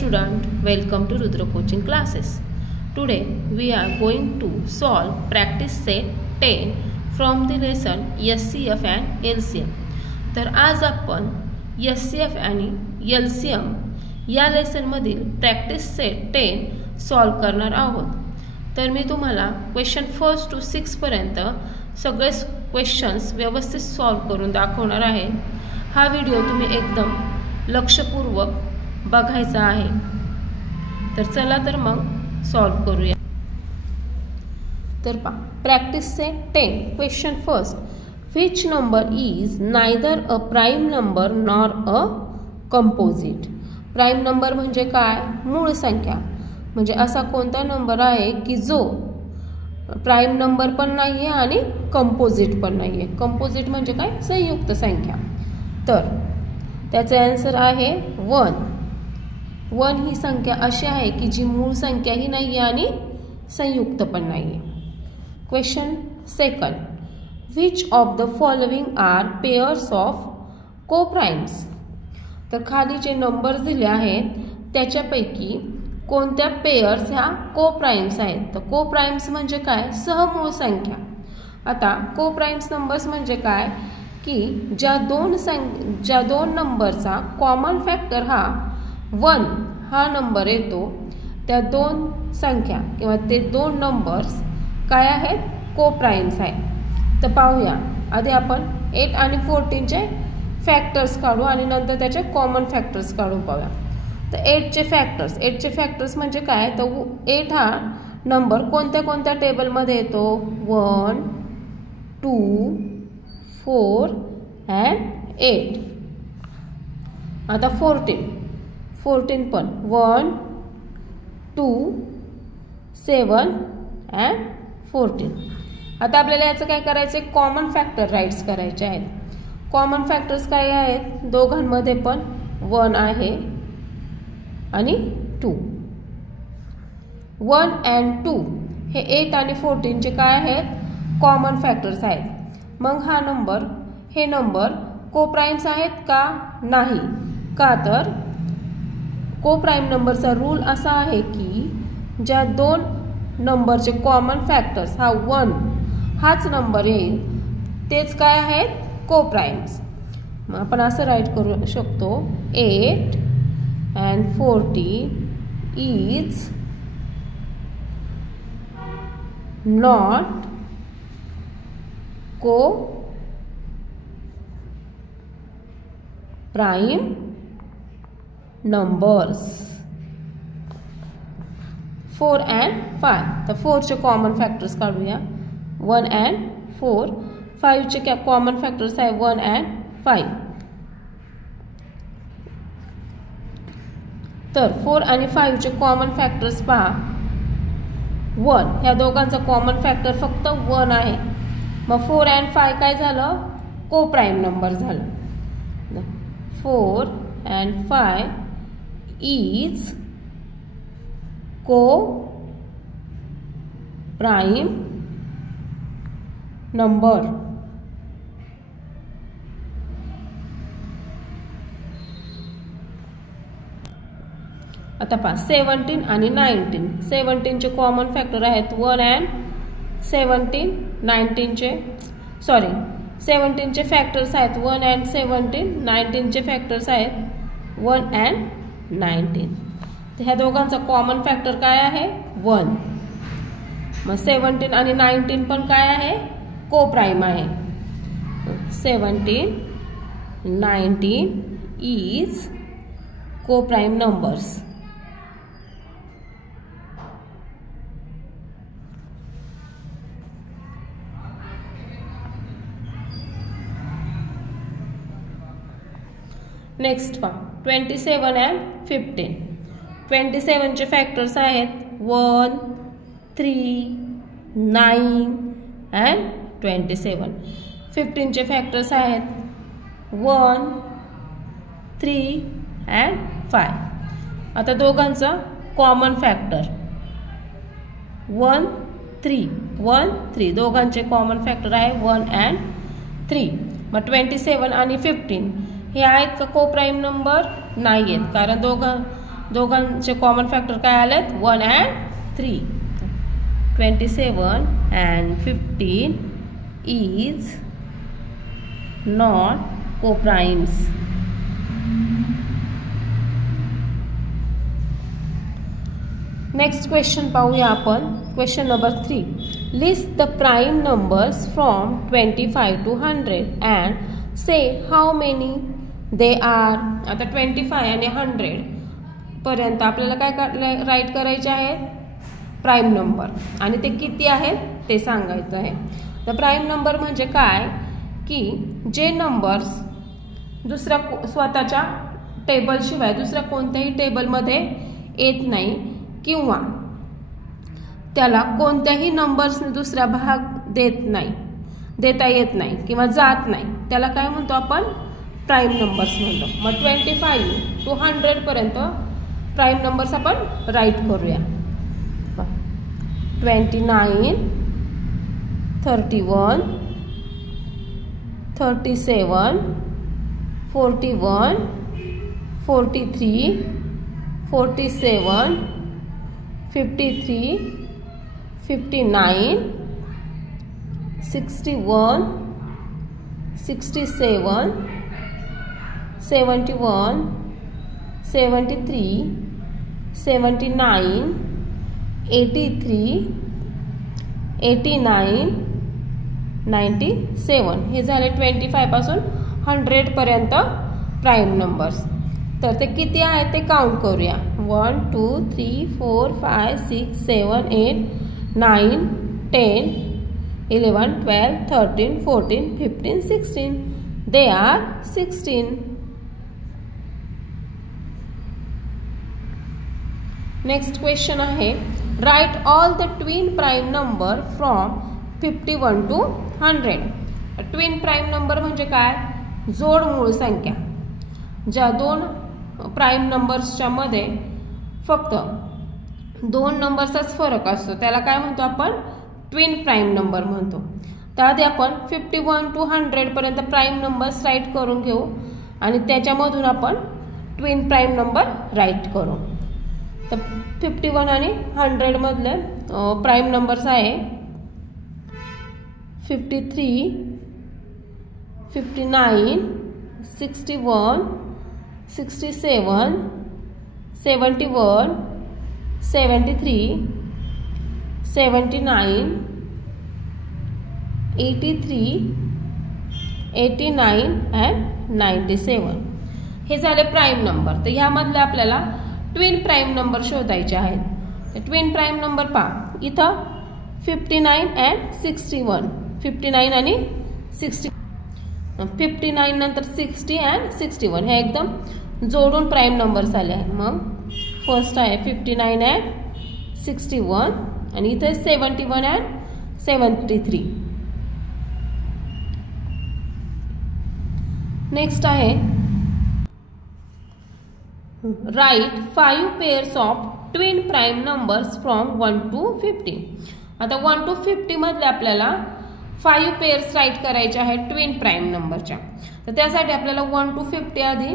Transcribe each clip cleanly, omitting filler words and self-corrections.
student, welcome to Rudra Coaching Classes. Today we are going to solve practice set 10 from the lesson SCF and LCM. तर आज आपण SCF आणि LCM या lesson मधील practice set 10 solve करणार आहोत. तर मी तुम्हाला क्वेश्चन 1 to 6 पर्यंत सगळे क्वेश्चन्स व्यवस्थित सॉल्व करून दाखवणार आहे. हा व्हिडिओ तुम्ही एकदम लक्षपूर्वक बघायचा आहे. तर चला तर मग सॉल्व करूया. तर practice set 10 question first. Which number is neither a prime number nor a composite. Prime number म्हणजे काय? मूळ संख्या. म्हणजे असा कोणता नंबर आहे की जो प्राइम नंबर पण नाहीये आणि कंपोजिट पण नाहीये. कंपोजिट म्हणजे काय? संयुक्त संख्या. तर त्याचे आन्सर आहे 1. 1 ही संख्या अशी आहे की जी मूळ संख्याही नाहीये आणि संयुक्त पण नाहीये. Question second. Which of the following are pairs of coprimes. तर खाली जे नंबर दिले आहेत त्याच्यापैकी कोणत्या पेयर्स ह्या कोप्राइम्स आहेत. तर कोप्राइम्स म्हणजे काय? सहमूळ संख्या. आता कोप्राइम्स नंबर्स म्हणजे काय की ज्या दोन नंबरचा कॉमन फॅक्टर हा 1 हा नंबर येतो त्या दोन संख्या किंवा ते दोन नंबर्स काय आहेत? कोप्राइम्स आहेत. तर पाहूया. आधी आपण 8 आणि 14 चे फॅक्टर्स काढू आणि नंतर त्याचे कॉमन फॅक्टर्स काढून पाहूया. तर 8 चे फॅक्टर्स म्हणजे काय? तर 8 हा नंबर कोणत्या कोणत्या टेबलमध्ये येतो? 1 2 4 and 8. आता 14 पण 1 2 7 and 14. आता आपल्याला याचं काय करायचं? कॉमन फॅक्टर राईट्स करायचे आहेत. कॉमन फॅक्टर्स काय आहेत? दोघांमध्ये पण 1 आहे आणि 2. 1 and 2 हे 8 आणि 14 चे काय आहेत? कॉमन फॅक्टर्स आहेत. मग हे नंबर कोप्राइम्स आहेत का? नाही. का? तर कोप्राइम नंबरचा रूल असा आहे की ज्या दोन नंबरचे कॉमन फॅक्टर्स हा 1 हाच नंबर येईल तेच काय आहेत? कोप्राइम्स. मग आपण असं राईट करू शकतो 8 and 14 is not prime numbers. 4 and 5. तर 4 चे कॉमन फॅक्टर्स काढूया. 1 and 4. 5 चे कॉमन फॅक्टर्स आहे 1 and 5. तर 4 आणि 5 चे कॉमन फॅक्टर्स पहा. 1 ह्या दोघांचा कॉमन फॅक्टर फक्त 1 आहे. मग 4 and 5 काय झालं? कोप्राइम नंबर झालं. 4 and 5 is co-prime number. आता पहा 17 आणि 19. 17 चे कॉमन फॅक्टर आहेत 1 and 17. 17 चे फॅक्टर्स आहेत 1 and 17. 19 चे फॅक्टर्स आहेत 1 and 19. तर ह्या दोघांचा कॉमन फॅक्टर काय आहे? 1. मग 17 आणि 19 पण काय आहे? कोप्राइम आहे. 17 19 इज कोप्राइम नंबर्स. नेक्स्ट पहा 27 and 15. 27 चे फॅक्टर्स आहेत 1 3 9 and 27. 15 चे फॅक्टर्स आहेत 1 3 and 5. आता दोघांचा कॉमन फॅक्टर 1 3 दोघांचे कॉमन फॅक्टर आहे 1 and 3. मग 27 आणि 15 हे आहेत का कोप्राइम नंबर? नाही आहेत. कारण दोघांचे कॉमन फॅक्टर काय आलेत 1 and 3. 27 and 15 is not co-primes. Next question पाहूया आपण. Question number 3. List the prime numbers from 25 to 100 and say how many they are. आता 25 आणि 100 पर्यंत आपल्याला काय राईट करायचे आहे, प्राइम नंबर, आणि ते किती आहेत ते सांगायचं आहे. तर प्राइम नंबर म्हणजे काय की जे नंबर्स दुसऱ्या स्वतःच्या टेबलशिवाय दुसऱ्या कोणत्याही टेबलमध्ये येत नाही किंवा त्याला कोणत्याही नंबर्सने दुसरा भाग देता येत नाही किंवा जात नाही, त्याला काय म्हणतो आपण, प्राइम नंबर्स म्हणतो. मग 25 to 100 पर्यंत प्राइम नंबर्स आपण राईट करूया. 29, 31, 37, 41, 43, 47, 53, 59, 61, 67, 71, 73, 79, 83, 89, 97. हे झाले 25 पासून 100 पर्यंत प्राइम नंबर्स. तर ते किती आहेत ते काउंट करूया. 1 2 3 4 5 6 7 8 9 10 11 12 13 14 15 16. They are 16. नेक्स्ट क्वेश्चन आहे, write all the twin prime number from 51 to 100. Twin prime number म्हणजे काय, जोड मूळ संख्या. ज्या दोन प्राइम नंबर्सच्या मध्ये फक्त 2 नंबर्सचाच फरक असतो त्याला काय म्हणतो आपण, ट्विन प्राइम नंबर म्हणतो. तर आधी आपण 51 to 100 पर्यंत प्राइम नंबर्स राईट करून घेऊ आणि त्याच्यामधून आपण ट्विन प्राइम नंबर राईट करू. तर 51 आणि 100 मधले प्राइम नंबर्स आहे 53, 59, 61, 67, 71, 73, 79, 83, 89 and 97. हे झाले प्राइम नंबर. तर ह्यामधले आपल्याला ट्विन प्राइम नंबर शोधायचे आहेत. तर ट्विन प्राइम नंबर पहा, इथं 59 and 61, 59 आणि 60, 59 नंतर 60 and 61 हे एकदम जोडून प्राइम नंबर्स आले आहेत. मग फर्स्ट आहे 59 and 61 आणि इथे 71 and 73. नेक्स्ट आहे, write 5 pairs of twin prime numbers from 1 to 50. आता 1 to 50 मधले आपल्याला 5 पेअर्स राईट करायचे आहेत ट्विन प्राइम नंबरच्या. तर त्यासाठी आपल्याला 1 to 50 आधी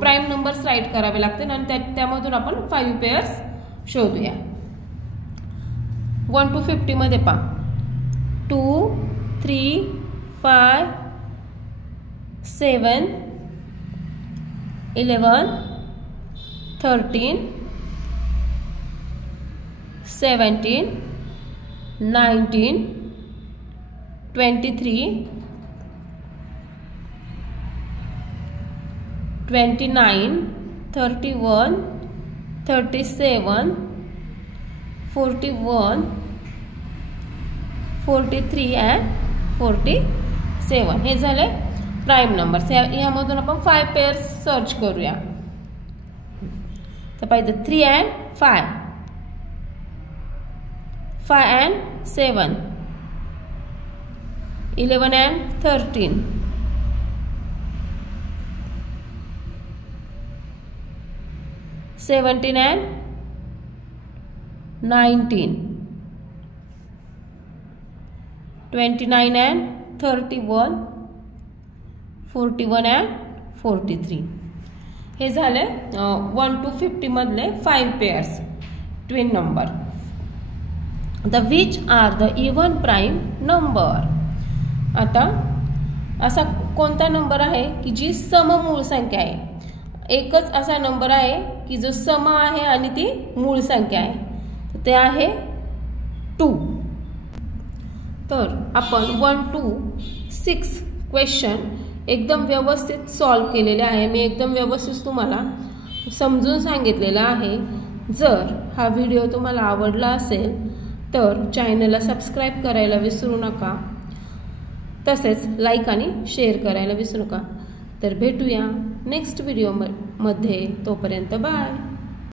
प्राइम नंबर्स राईट करावे लागतील आणि त्यामधून आपण 5 पेअर्स शोधूया. 1 to 50 मध्ये पहा, 2, 3, 5, 7, 11, 13, 17, 19, 23, 29, 31, 37, 41, 43 and 47. हे झाले प्राइम नंबर्स. यामधून आपण 5 पेअर्स सर्च करूया. तर पाहिजे 3 and 5, 5 and 7, 11 and 13, 17 and 19, 29 and 31, 41 and 43. हे झाले 1 to 50 मधले 5 pairs twin number. The which are the even prime number. आता असा कोणता नंबर आहे की जी सममूळ संख्या आहे. एकच असा नंबर आहे की जो सम आहे आणि ती मूळ संख्या आहे, ते आहे 2. तर आपण 1 to 6 क्वेश्चन एकदम व्यवस्थित सॉल्व केलेले आहे. मी एकदम व्यवस्थित तुम्हाला समजून सांगितलेलं आहे. जर हा व्हिडिओ तुम्हाला आवडला असेल तर चॅनलला सबस्क्राईब करायला विसरू नका, तसेच लाईक आणि शेअर करायला विसरू नका. तर भेटूया नेक्स्ट व्हिडिओमध्ये. तोपर्यंत बाय.